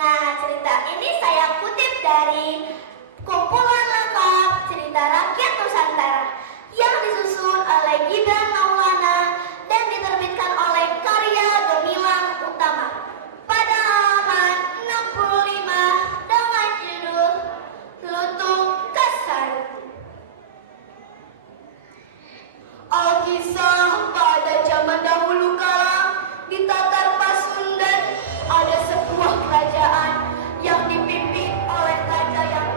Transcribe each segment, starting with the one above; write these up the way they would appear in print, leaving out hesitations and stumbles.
Nah, cerita ini saya kutip dari kumpulan lengkap cerita rakyat Nusantara yang disusun oleh Gibran Maulana dan diterbitkan oleh Karya Gemilang Utama pada halaman 65 dengan judul Lutung Kesaru. Alkisah pada zaman dahulu kala di Tatar Pasundan ada sebuah kerajaan yang dipimpin oleh raja yang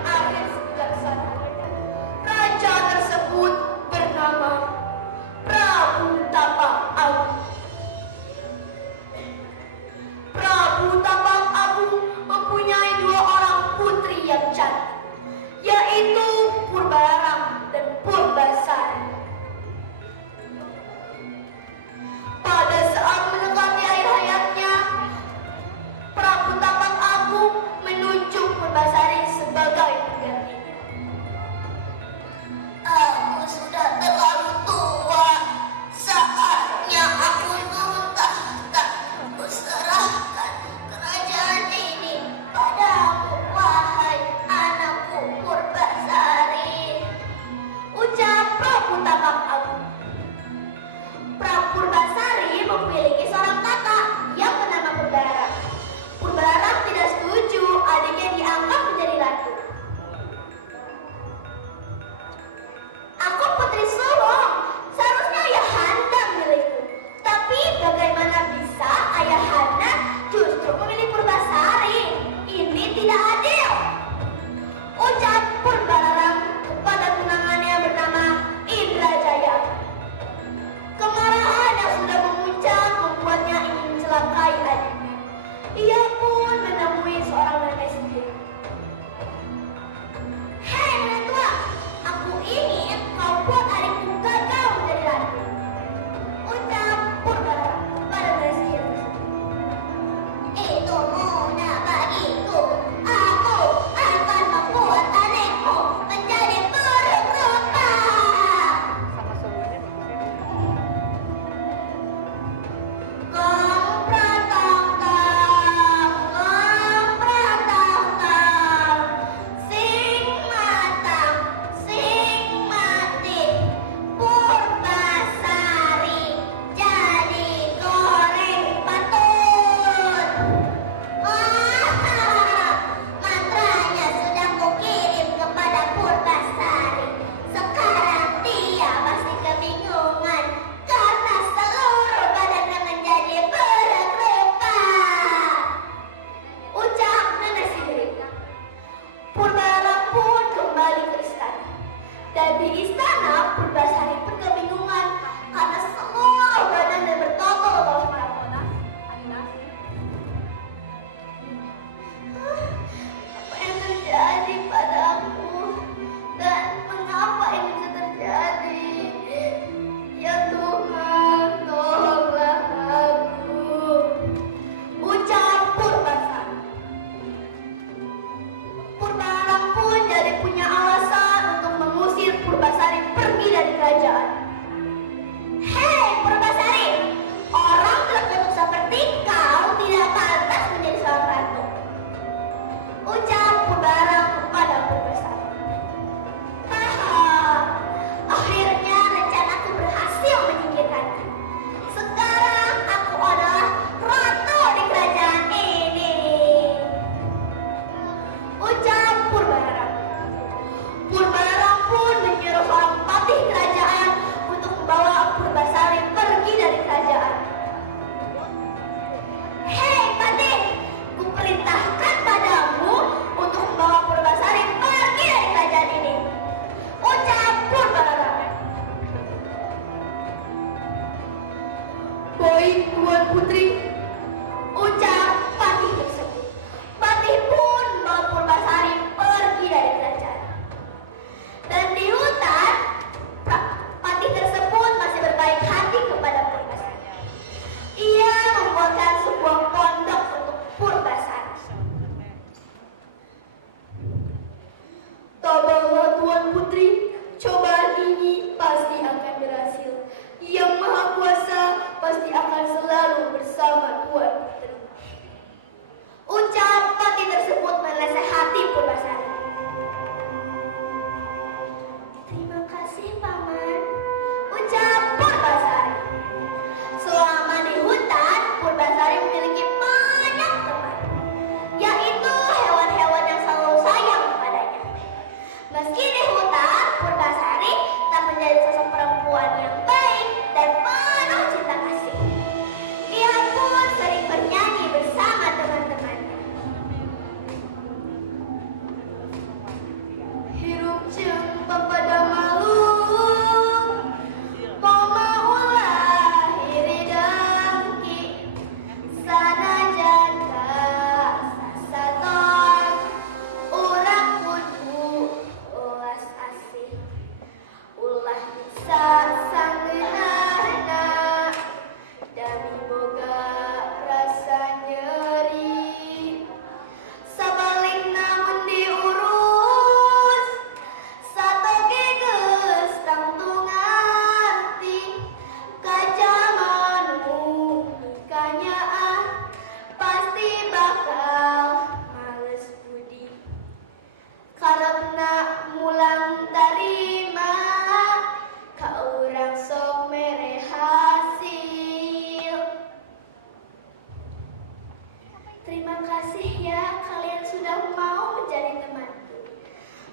kasih ya kalian sudah mau menjadi temanku.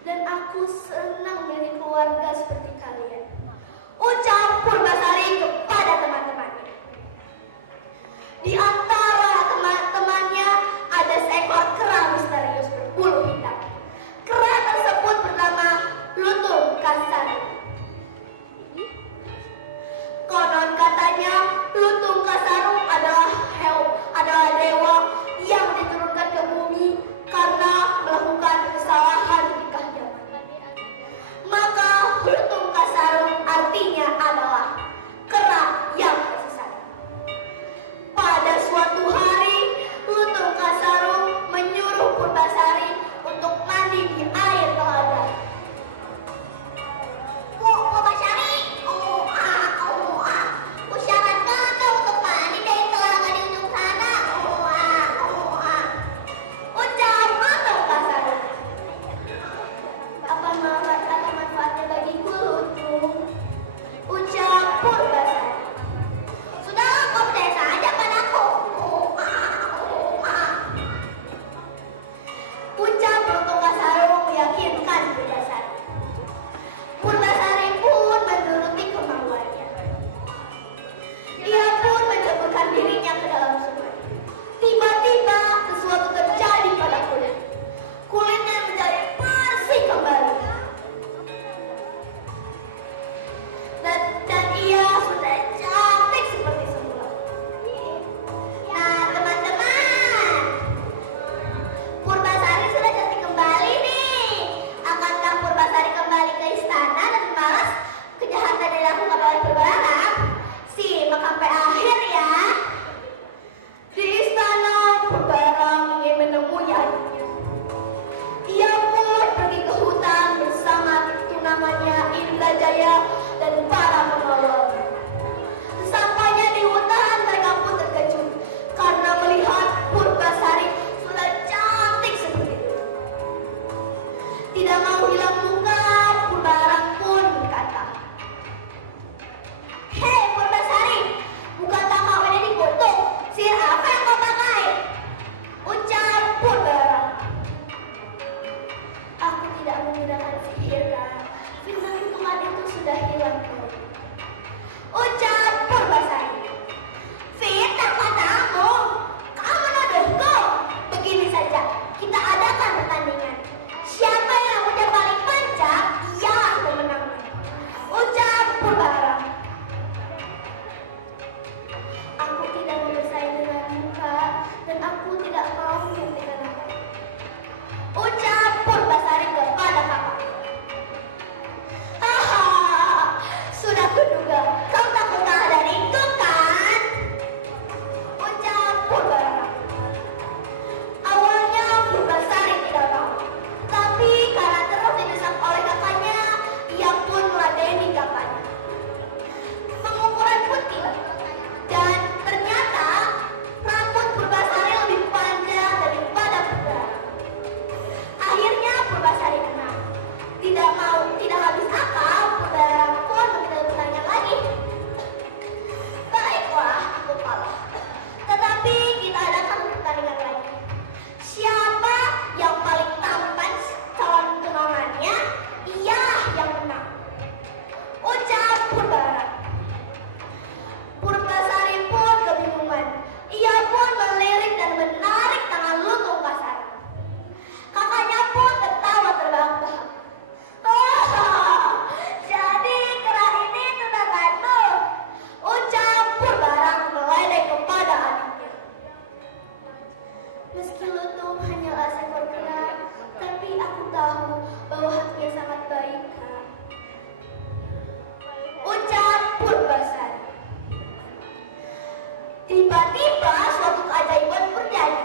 Dan aku senang memiliki keluarga seperti kalian. Ucap Purbasari kepada teman-temannya. Di antara teman-temannya ada seekor kera misterius berbulu hitam. Kera tersebut bernama Lutung Kasari. Konon katanya Lutung Kasarung adalah dewa yang diturunkan ke bumi karena melakukan kesalahan di kahyaman. Maka Lutung Kasarung artinya adalah kera yang tersesat. Pada suatu hari, Lutung Kasarung menyuruh Purbasari untuk mandi di air telaga. Purbasari, usyaratkan kau untuk mandi dari telaga di ujung sana. Ucap Lutung Kasarung. Apa manfaatnya bagiku, Lutung? Ucap Purbasari. Sudahlah, kau percaya saja padaku. Ucap Lutung Kasarung meyakinkan Purbasari. Purbasari pun menuruti kemauannya. Ia pun menceburkan dirinya ke dalam sungai. Tiba-tiba sesuatu terjadi pada kulit. Kulitnya menjadi bersih kembali. Dan ia sudah cantik seperti semula. Nah, teman-teman, Purbasari sudah cantik kembali nih. Akankah Purbasari kembali ke istana dan balas kejahatan yang dilakukan oleh Purbarang? Simak sampai akhir ya. Di istana, Purbarang ingin menemui adiknya. Ia pun pergi ke hutan bersama tunangannya Indrajaya dan para pengawalnya. Sesampainya di hutan, mereka pun terkejut karena melihat Purbasari sudah cantik seperti itu. Tidak mau hilang muka, Purbarang pun berkata, "Hei Purbasari, bukankah kau ini dikutuk? Sihir apa yang kau pakai?" Ucap Purbarang. "Aku tidak menggunakan sihir, Kak. Firman Tuhan itu sudah hilang." Ucap Purbasari. "Fitnah katamu, kau menuduhku. Begini saja, kita adakan pertandingan. Siapa yang rambutnya paling panjang, ialah pemenangnya." Ucap Purbarang. "Aku tidak mau bersaing denganmu, Kak, dan aku tidak mau menghentikan apa." Ucap Purbasari kepada kakaknya. Sudah kuduga, kau takut kalah dariku kan? Ucap Purbarang. Awalnya Purbasari tidak mau, tapi karena terus didesak oleh kakaknya, ia pun meladeni kakaknya. Pengukuran pun tiba, dan ternyata rambut Purbasari lebih panjang daripada Purbarang. Akhirnya Purbasari menang. Tidak habis akal, Purbarang pun meminta pertanyaan lagi. "Baiklah, aku kalah. Tetapi kita adakan pertandingan lagi. Siapa yang paling tampan calon tunangannya, ia yang menang." Ucap Purbarang. Purbasari pun kebingungan. Ia pun melirik dan menarik tangan Lutung Kasarung. Kakaknya pun tertawa terbahak-bahak. "Jadi kera ini tunanganmu?" Ucap Purbarang meledek kepada adiknya. "Meski Lutung hanyalah seekor kera, tapi aku tahu bahwa hatinya sangat baik, Kak." Ucap Purbasari. Tiba-tiba suatu keajaiban terjadi.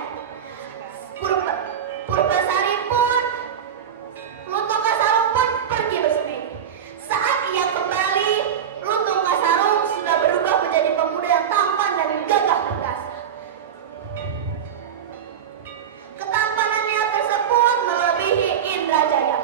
Purbasari pun, Lutung Kasarung pun pergi bersemedi. Saat ia kembali, Lutung Kasarung sudah berubah menjadi pemuda yang tampan dan gagah perkasa. Ketampanannya tersebut melebihi Indrajaya.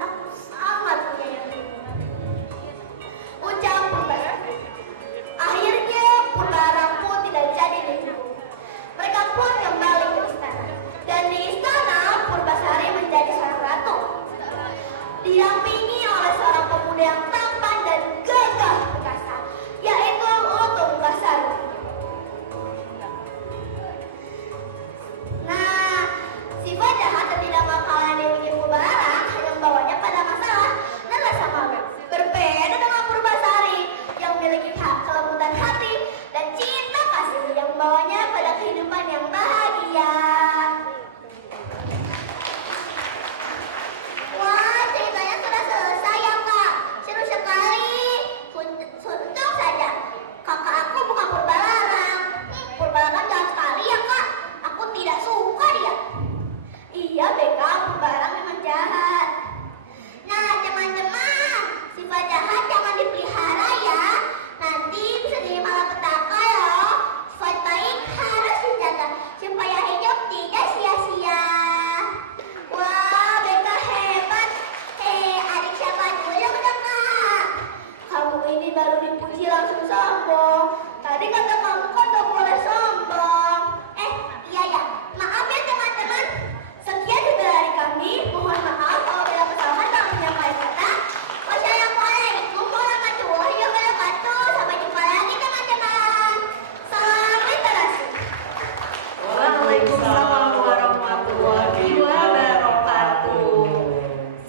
aku sangat menyayangimu. Ucap Purbasari. Akhirnya Purbarang pun tidak jadi dihukum. Mereka pun kembali ke istana. Dan di istana Purbasari menjadi seorang ratu. Didampingi oleh seorang pemuda yang tampan dan gagah perkasa, yaitu Utungkasari. Nah, sifat jahat dan tidak bakalan dimiliki Purbarang hanya membawanya pada masalah dan rasa malu. Berbeda dengan Purbasari yang memiliki kelembutan hati dan cinta kasih yang membawanya pada kehidupan yang bahagia. Wah, ceritanya sudah selesai ya kak. Seru sekali. Untung saja kakak aku bukan Purbarang. Purbarang jahat sekali ya kak. Aku tidak suka dia. Iya Beka, Purbarang memang jahat. Nah teman-teman, sifat jahat jangan dipelihara ya. Nanti bisa jadi malapetaka loh. Sifat baik harus dijaga supaya hidup tidak sia-sia. Wah, Beka hebat. Adik siapa dulu yang menang? Kamu ini baru dipuji langsung sombong. Tadi kata kamu kan gak boleh sombong. Iya ya. Maaf ya teman-teman. Sekian juga dari kami. Mohon maaf apabila kesalahan dalam menyampaikan kata. Wassalamualaikum warahmatullahi wabarakatuh. Sampai jumpa lagi teman-teman. Salam literasi. Waalaikumsalam warahmatullahi wabarakatuh.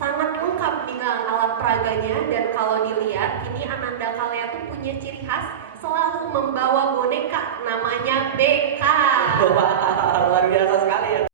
Sangat lengkap dengan alat peraganya, dan kalau dilihat ini Ananda Kalea tuh punya ciri khas selalu membawa boneka namanya BK. Wah, luar biasa sekali ya.